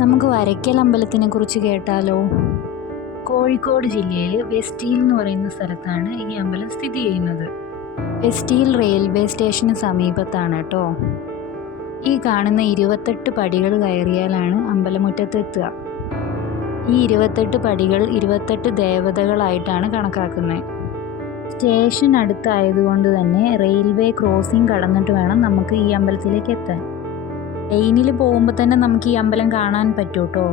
നമുക്ക് വരയ്ക്കൽ അമ്പലത്തിനെ കുറിച്ച് കേട്ടാലോ? കോഴിക്കോട് ജില്ലയിൽ വെസ്റ്റീൽ എന്ന് പറയുന്ന സ്ഥലത്താണ് ഈ അമ്പലം സ്ഥിതി ചെയ്യുന്നത്. വെസ്റ്റീൽ റെയിൽവേ സ്റ്റേഷന് സമീപത്താണ് കേട്ടോ. ഈ കാണുന്ന 28 പടികൾ കയറിയാലാണ് അമ്പലമുറ്റത്തെത്തുക. ഈ 28 പടികൾ 28 ദേവതകളായിട്ടാണ് കണക്കാക്കുന്നത്. സ്റ്റേഷൻ അടുത്തായതുകൊണ്ട് തന്നെ റെയിൽവേ ക്രോസിംഗ് കടന്നിട്ട് വേണം നമുക്ക് ഈ അമ്പലത്തിലേക്ക് എത്താൻ. ട്രെയിനിൽ പോകുമ്പോൾ തന്നെ നമുക്ക് ഈ അമ്പലം കാണാൻ പറ്റും കേട്ടോ.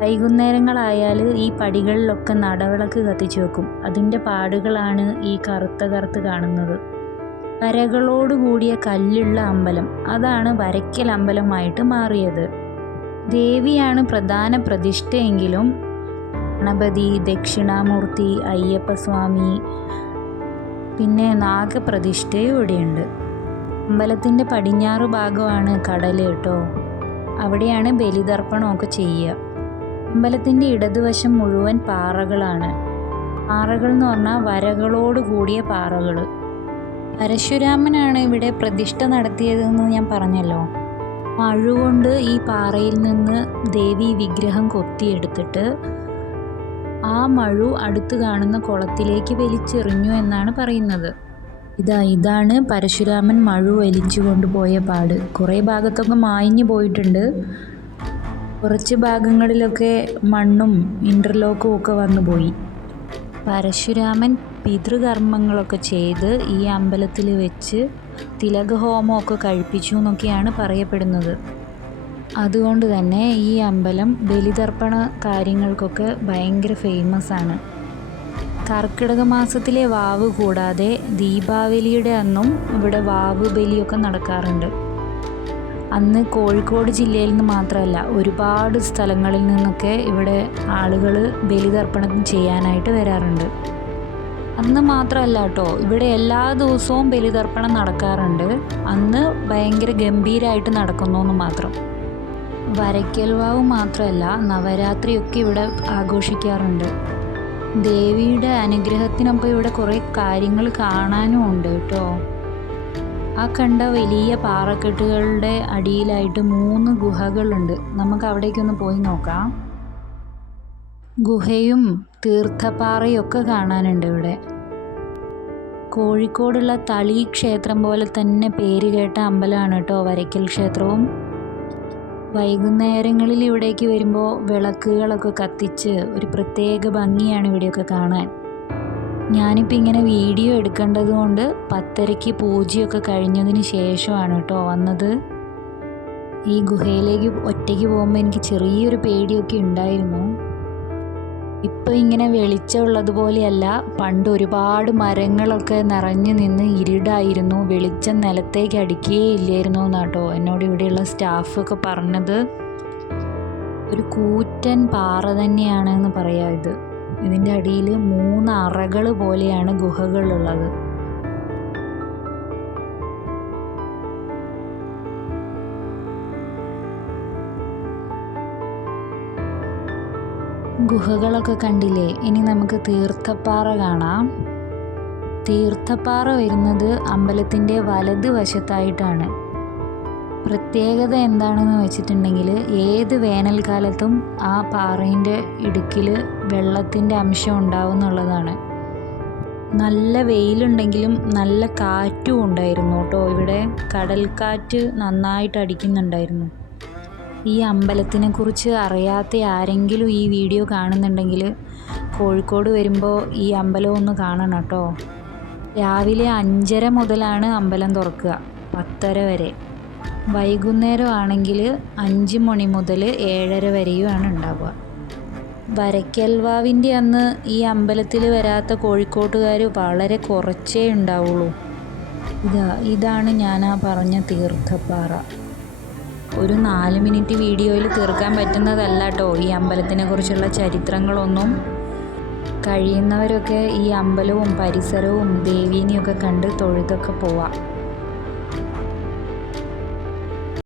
വൈകുന്നേരങ്ങളായാൽ ഈ പടികളിലൊക്കെ നടവിളക്ക് കത്തിച്ചു വെക്കും. അതിൻ്റെ പാടുകളാണ് ഈ കറുത്ത് കാണുന്നത്. വരകളോട് കൂടിയ കല്ലുള്ള അമ്പലം, അതാണ് വരയ്ക്കൽ അമ്പലമായിട്ട് മാറിയത്. ദേവിയാണ് പ്രധാന പ്രതിഷ്ഠയെങ്കിലും ഗണപതി, ദക്ഷിണാമൂർത്തി, അയ്യപ്പസ്വാമി, പിന്നെ നാഗപ്രതിഷ്ഠയും ഇവിടെയുണ്ട്. അമ്പലത്തിൻ്റെ പടിഞ്ഞാറ് ഭാഗമാണ് കടൽ കേട്ടോ. അവിടെയാണ് ബലിതർപ്പണമൊക്കെ ചെയ്യുക. അമ്പലത്തിൻ്റെ ഇടതുവശം മുഴുവൻ പാറകളാണ്. പാറകൾ എന്ന് പറഞ്ഞാൽ വരകളോട് കൂടിയ പാറകൾ. പരശുരാമനാണ് ഇവിടെ പ്രതിഷ്ഠ നടത്തിയതെന്ന് ഞാൻ പറഞ്ഞല്ലോ. മഴുകൊണ്ട് ഈ പാറയിൽ നിന്ന് ദേവി വിഗ്രഹം കൊത്തിയെടുത്തിട്ട് ആ മഴു അടുത്ത് കാണുന്ന കുളത്തിലേക്ക് വലിച്ചെറിഞ്ഞു എന്നാണ് പറയുന്നത്. ഇതാണ് പരശുരാമൻ മഴു വലിച്ചു കൊണ്ടുപോയ പാട്. കുറേ ഭാഗത്തൊക്കെ മായ്ഞ്ഞു പോയിട്ടുണ്ട്. കുറച്ച് ഭാഗങ്ങളിലൊക്കെ മണ്ണും ഇൻ്റർലോക്കും ഒക്കെ വന്നു പോയി. പരശുരാമൻ പിതൃകർമ്മങ്ങളൊക്കെ ചെയ്ത് ഈ അമ്പലത്തിൽ വെച്ച് തിലകഹോമമൊക്കെ കഴിപ്പിച്ചു എന്നൊക്കെയാണ് പറയപ്പെടുന്നത്. അതുകൊണ്ട് തന്നെ ഈ അമ്പലം ബലിതർപ്പണ കാര്യങ്ങൾക്കൊക്കെ ഭയങ്കര ഫേമസ് ആണ്. കർക്കിടക മാസത്തിലെ വാവ് കൂടാതെ ദീപാവലിയുടെ അന്നും ഇവിടെ വാവ് ബലിയൊക്കെ നടക്കാറുണ്ട്. അന്ന് കോഴിക്കോട് ജില്ലയിൽ നിന്ന് മാത്രമല്ല, ഒരുപാട് സ്ഥലങ്ങളിൽ നിന്നൊക്കെ ഇവിടെ ആളുകൾ ബലിതർപ്പണം ചെയ്യാനായിട്ട് വരാറുണ്ട്. അന്ന് മാത്രമല്ല കേട്ടോ, ഇവിടെ എല്ലാ ദിവസവും ബലിതർപ്പണം നടക്കാറുണ്ട്. അന്ന് ഭയങ്കര ഗംഭീരമായിട്ട് നടക്കുന്നു എന്ന് മാത്രം. വരയ്ക്കൽ വാവ് മാത്രമല്ല, നവരാത്രിയൊക്കെ ഇവിടെ ആഘോഷിക്കാറുണ്ട്. ദേവിയുടെ അനുഗ്രഹത്തിനൊപ്പം ഇവിടെ കുറേ കാര്യങ്ങൾ കാണാനും ഉണ്ട് കേട്ടോ. ആ കണ്ട വലിയ പാറക്കെട്ടുകളുടെ അടിയിലായിട്ട് 3 ഗുഹകളുണ്ട്. നമുക്ക് അവിടേക്കൊന്ന് പോയി നോക്കാം. ഗുഹയും തീർത്ഥപ്പാറയൊക്കെ കാണാനുണ്ട് ഇവിടെ. കോഴിക്കോടുള്ള തളി ക്ഷേത്രം പോലെ തന്നെ പേര് കേട്ട അമ്പലമാണ് കേട്ടോ വരയ്ക്കൽ ക്ഷേത്രവും. വൈകുന്നേരങ്ങളിൽ ഇവിടേക്ക് വരുമ്പോൾ വിളക്കുകളൊക്കെ കത്തിച്ച് ഒരു പ്രത്യേക ഭംഗിയാണ് ഇവിടെയൊക്കെ കാണാൻ. ഞാനിപ്പോൾ ഇങ്ങനെ വീഡിയോ എടുക്കേണ്ടത് കൊണ്ട് 10:30 പൂജയൊക്കെ കഴിഞ്ഞതിന് ശേഷമാണ് കേട്ടോ വന്നത്. ഈ ഗുഹയിലേക്ക് ഒറ്റയ്ക്ക് പോകുമ്പോൾ എനിക്ക് ചെറിയൊരു പേടിയൊക്കെ ഉണ്ടായിരുന്നു. ഇപ്പോൾ ഇങ്ങനെ വെളിച്ചമുള്ളതുപോലെയല്ല. പണ്ട് ഒരുപാട് മരങ്ങളൊക്കെ നിറഞ്ഞു നിന്ന് ഇരുടായിരുന്നു, വെളിച്ചം നിലത്തേക്ക് അടിക്കുകയേ ഇല്ലായിരുന്നു എന്നാട്ടോ എന്നോട് ഇവിടെയുള്ള സ്റ്റാഫൊക്കെ പറഞ്ഞത്. ഒരു കൂറ്റൻ പാറ തന്നെയാണെന്ന് പറയാം ഇത്. ഇതിൻ്റെ അടിയിൽ 3 അറകൾ പോലെയാണ് ഗുഹകളുള്ളത്. ഗുഹകളൊക്കെ കണ്ടില്ലേ? ഇനി നമുക്ക് തീർത്ഥപ്പാറ കാണാം. തീർത്ഥപ്പാറ വരുന്നത് അമ്പലത്തിൻ്റെ വലത് വശത്തായിട്ടാണ്. പ്രത്യേകത എന്താണെന്ന് വെച്ചിട്ടുണ്ടെങ്കിൽ, ഏത് വേനൽക്കാലത്തും ആ പാറേൻ്റെ ഇടുക്കിൽ വെള്ളത്തിൻ്റെ അംശം ഉണ്ടാവും എന്നുള്ളതാണ്. നല്ല വെയിലുണ്ടെങ്കിലും നല്ല കാറ്റും ഉണ്ടായിരുന്നു കേട്ടോ. ഇവിടെ കടൽക്കാറ്റ് നന്നായിട്ട് അടിക്കുന്നുണ്ടായിരുന്നു. ഈ അമ്പലത്തിനെ കുറിച്ച് അറിയാത്ത ആരെങ്കിലും ഈ വീഡിയോ കാണുന്നുണ്ടെങ്കിൽ കോഴിക്കോട് വരുമ്പോൾ ഈ അമ്പലം ഒന്ന് കാണണം കേട്ടോ. രാവിലെ 5:30 മുതലാണ് അമ്പലം തുറക്കുക, 10:30 വരെ. വൈകുന്നേരം ആണെങ്കിൽ 5 മണി മുതൽ 7:30 വരെയുമാണ് ഉണ്ടാവുക. വരയ്ക്കൽ വാവിൻ്റെ അന്ന് ഈ അമ്പലത്തിൽ വരാത്ത കോഴിക്കോട്ടുകാർ വളരെ കുറച്ചേ ഉണ്ടാവുള്ളൂ. ഇതാണ് ഞാൻ പറഞ്ഞ തീർത്ഥപ്പാറ. ഒരു 4 മിനിറ്റ് വീഡിയോയിൽ തീർക്കാൻ പറ്റുന്നതല്ല കേട്ടോ ഈ അമ്പലത്തിനെ കുറിച്ചുള്ള ചരിത്രങ്ങളൊന്നും. കഴിയുന്നവരൊക്കെ ഈ അമ്പലവും പരിസരവും ദേവീനെയൊക്കെ കണ്ട് തൊഴുതൊക്കെ പോവാം.